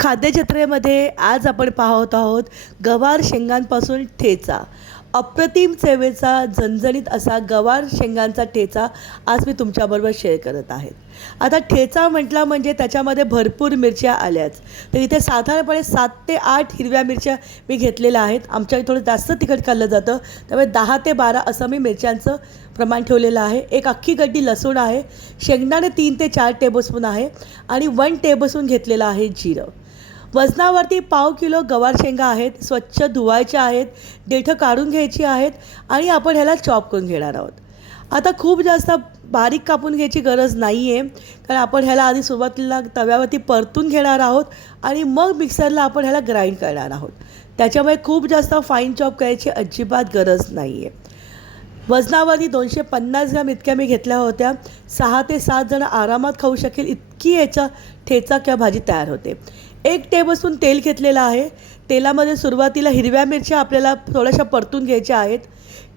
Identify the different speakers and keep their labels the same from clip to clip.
Speaker 1: खाद्यजत्रेमध्ये आज आपण पाहत आहोत गवार शेंगांपासून ठेचा. अप्रतिम चवेचा झणझणीत असा गवार शेंगांचा ठेचा आज मी तुमच्याबरोबर शेअर करत आहे. आता ठेचा म्हटला म्हणजे त्याच्यामध्ये भरपूर मिरच्या आल्याच. तर इथे साधारणपणे सात ते आठ हिरव्या मिरच्या मी घेतलेल्या आहेत. आमच्याकडे थोडं जास्त तिखट खाल्लं जातं. त्यामुळे दहा ते बारा असं मी मिरच्यांचं प्रमाण ठेवलेलं आहे. एक अख्खी गड्डी लसूण आहे. शेंगदाणे तीन ते चार टेबलस्पून आहे. आणि वन टेबलस्पून घेतलेलं आहे जिरं. वजनावरती पाव किलो गवार शेंगा आहेत स्वच्छ धुवायच्या आहेत देठं काढून घ्यायची आहेत आणि आपण ह्याला चॉप करून घेणार आहोत. आता खूप जास्त बारीक कापून घ्यायची गरज नाही आहे कारण आपण ह्याला आधी सुरुवातीला तव्यावरती परतून घेणार आहोत आणि मग मिक्सरला आपण ह्याला ग्राइंड करणार आहोत. त्याच्यामुळे खूप जास्त फाईन चॉप करायची अजिबात गरज नाही आहे वजनावरती दोनशे पन्नास ग्राम इतक्या मी घेतल्या होत्या. सहा ते सात जण आरामात खाऊ शकेल इतकी याचा ठेचा किंवा भाजी तयार होते. एक टेबलस्पून तेल घेतलेलं आहे. तेलामध्ये सुरुवातीला हिरव्या मिरच्या आपल्याला थोड्याशा परतून घ्यायच्या आहेत.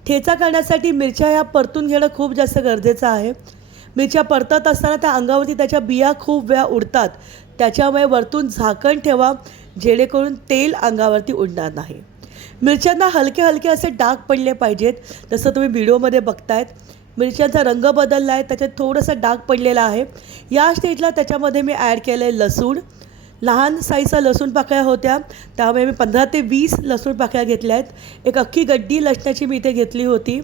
Speaker 1: ठेचा करण्यासाठी मिरच्या ह्या परतून घेणं खूप जास्त गरजेचं आहे. मिरच्या परतत असताना त्या अंगावरती त्याच्या बिया खूप वेळा उडतात. त्याच्यामुळे वरतून झाकण ठेवा जेणेकरून तेल अंगावरती उडणार नाही. मिरच्यांना हलके हलके असे डाग पडले पाहिजेत जसं तुम्ही व्हिडिओमध्ये बघतायत. मिरच्यांचा रंग बदलला आहे त्याच्यात थोडंसं डाग पडलेला आहे. या स्टेजला त्याच्यामध्ये मी ॲड केलं आहे लसूण. लहान साईजचा लसूण पाकळ्या होत्या. त्यामुळे मी पंधरा ते वीस लसूण पाकळ्या घेतल्या आहेत. एक अख्खी गड्डी लसणाची मी इथे घेतली होती.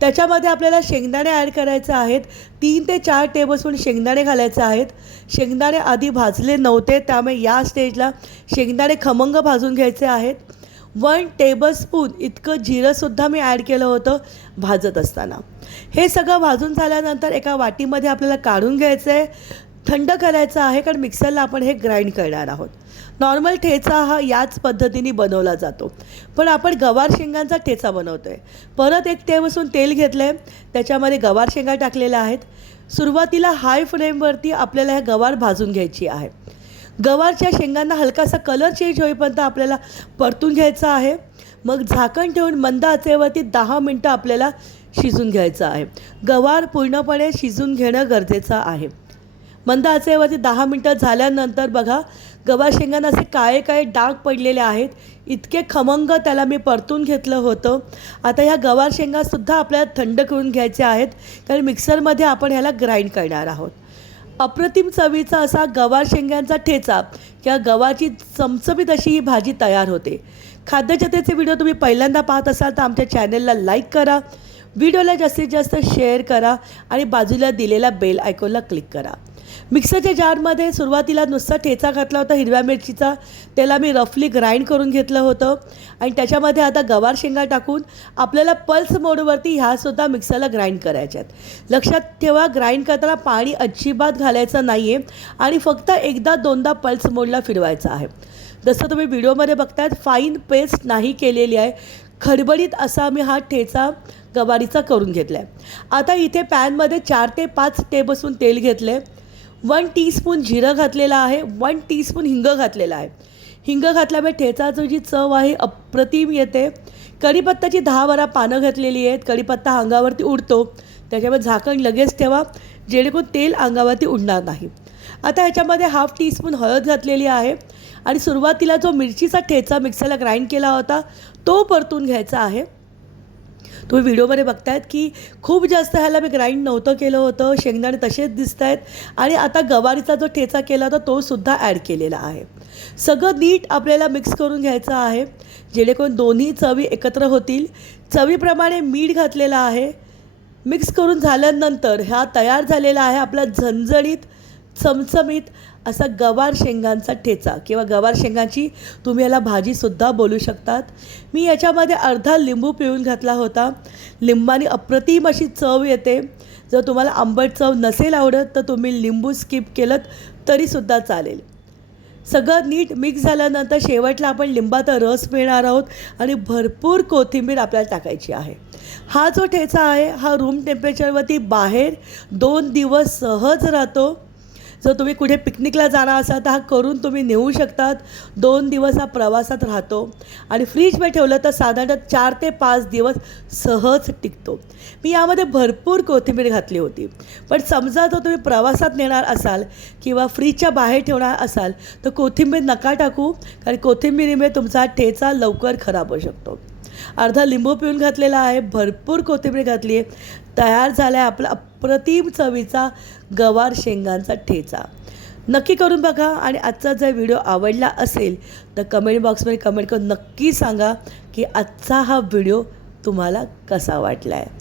Speaker 1: त्याच्यामध्ये आपल्याला शेंगदाणे ॲड करायचे आहेत. तीन ते चार टेबलस्पून शेंगदाणे घालायचे आहेत. शेंगदाणे आधी भाजले नव्हते त्यामुळे या स्टेजला शेंगदाणे खमंग भाजून घ्यायचे आहेत. वन टेबलस्पून इतकं जिरंसुद्धा मी ॲड केलं होतं भाजत असताना. हे सगळं भाजून झाल्यानंतर एका वाटीमध्ये आपल्याला काढून घ्यायचं आहे थंड करायचं आहे कारण मिक्सरला आपण हे ग्राइंड करणार आहोत. नॉर्मल ठेचा हा याच पद्धतीने बनवला जातो. पण आपण गवार शेंगांचा ठेचा बनवतो आहे परत एक टेबलस्पून तेल घेतलं आहे त्याच्यामध्ये गवार शेंगा टाकलेल्या आहेत. सुरुवातीला हाय फ्लेमवरती आपल्याला ह्या गवार भाजून घ्यायची आहे. गवारच्या शेंगांना हलकासा कलर चेंज होईपर्यंत आपल्याला परतून घ्यायचा आहे. मग झाकण ठेवून मंद आचेवरती दहा मिनटं आपल्याला शिजून घ्यायचं आहे. गवार पूर्णपणे शिजून घेणं गरजेचं आहे. मंद आचेवरती दहा मिनटं झाल्यानंतर बघा गवार शेंगांना असे काळे काळे डाग पडलेले आहेत. इतके खमंग त्याला मी परतून घेतलं होतं. आता ह्या गवार शेंगासुद्धा आपल्याला थंड करून घ्यायच्या आहेत कारण मिक्सरमध्ये आपण ह्याला ग्राइंड करणार आहोत. अप्रतिम चवीचा असा गवार शेंग्यांचा ठेचा किंवा गव्हाची चमचमीत अशी ही भाजी तयार होते. खाद्यजतेचे व्हिडिओ तुम्ही पहिल्यांदा पाहत असाल तर आमच्या चॅनलला लाईक करा व्हिडिओला जास्तीत जास्त शेअर करा आणि बाजूला दिलेला बेल आयकॉनला क्लिक करा. मिक्सरच्या जारमध्ये सुरुवातीला नुसता ठेचा घातला होता हिरव्या मिरचीचा. त्याला मी रफली ग्राइंड करून घेतलं होतं. आणि त्याच्यामध्ये आता गवार शेंगा टाकून आपल्याला पल्स मोडवरती ह्यासुद्धा मिक्सरला ग्राइंड करायच्या आहेत. लक्षात ठेवा ग्राइंड करताना पाणी अजिबात घालायचं नाही आहे आणि फक्त एकदा दोनदा पल्स मोडला फिरवायचा आहे. जसं तुम्ही व्हिडिओमध्ये बघतायत फाईन पेस्ट नाही केलेली आहे. खडबडीत असा मी हा ठेचा गवारीचा करून घेतला आहे आता इथे पॅनमध्ये चार ते पाच टेबलस्पून तेल घेतले आहे वन टीस्पून जिरं घातलेलं आहे. वन टीस्पून हिंग घातलेलं आहे. हिंग घातल्यामुळे ठेचाचं जी चव आहे अप्रतिम येते. कढीपत्ताची दहा बारा पानं घातलेली आहेत. कढीपत्ता अंगावरती उडतो. त्याच्यामुळे झाकण लगेच ठेवा. जेणेकरून तेल अंगावरती उडणार नाही. आता ह्याच्यामध्ये हाफ टीस्पून हळद घातलेली आहे. आणि सुरुवातीला जो मिरचीचा ठेचा मिक्सरला ग्राइंड केला होता तो परतून घ्यायचा आहे. तुम्ही व्हिडिओमध्ये बघतायत की खूप जास्त ह्याला मी ग्राइंड नव्हतं केलं होतं शेंगदाणे तसेच दिसत आहेत आणि आता गवारीचा जो ठेचा केला होता तो सुद्धा ॲड केलेला आहे. सगळं नीट आपल्याला मिक्स करून घ्यायचं आहे जेणेकरून दोन्ही चवी एकत्र होतील. चवीप्रमाणे मीठ घातलेलं आहे. मिक्स करून झाल्यानंतर हा तयार झालेला आहे आपला झणझणीत चमचमीत असा गवार शेंगांचा ठेचा किंवा गवार शेंगाची तुम्ही याला भाजीसुद्धा बोलू शकतात. मी याच्यामध्ये अर्धा लिंबू पिळून घातला होता. लिंबाने अप्रतिम अशी चव येते. जर तुम्हाला आंबट चव नसेल आवडत तर तुम्ही लिंबू स्किप केलं तरीसुद्धा चालेल. सगळं नीट मिक्स झाल्यानंतर शेवटला आपण लिंबाचा रस मिळणार आहोत आणि भरपूर कोथिंबीर आपल्याला टाकायची आहे. हा जो ठेचा आहे हा रूम टेम्परेचरवरती बाहेर दोन दिवस सहज राहतो. जर तुम्ही कुठे पिकनिकला जाणार असाल तर हा करून तुम्ही नेऊ शकतात. दोन दिवस हा प्रवासात राहतो. आणि फ्रीजमध्ये ठेवलं तर साधारणतः चार ते पाच दिवस सहज टिकतो. मी यामध्ये भरपूर कोथिंबीर घातली होती. पण समजा जर तुम्ही प्रवासात नेणार असाल किंवा फ्रीजच्या बाहेर ठेवणार असाल तर कोथिंबीर नका टाकू कारण कोथिंबीरीमुळे तुमचा ठेचा लवकर खराब होऊ शकतो. अर्धा लिंबू पिळून घातलेला आहे. भरपूर कोथिंबीर घातली आहे. तयार झाला आहे आपला अप्रतिम चवीचा गवार शेंगांचा ठेचा. नक्की करून बघा आणि आजचा जर व्हिडिओ आवडला असेल तर कमेंट बॉक्समध्ये कमेंट करून नक्की सांगा की आजचा हा व्हिडिओ तुम्हाला कसा वाटला आहे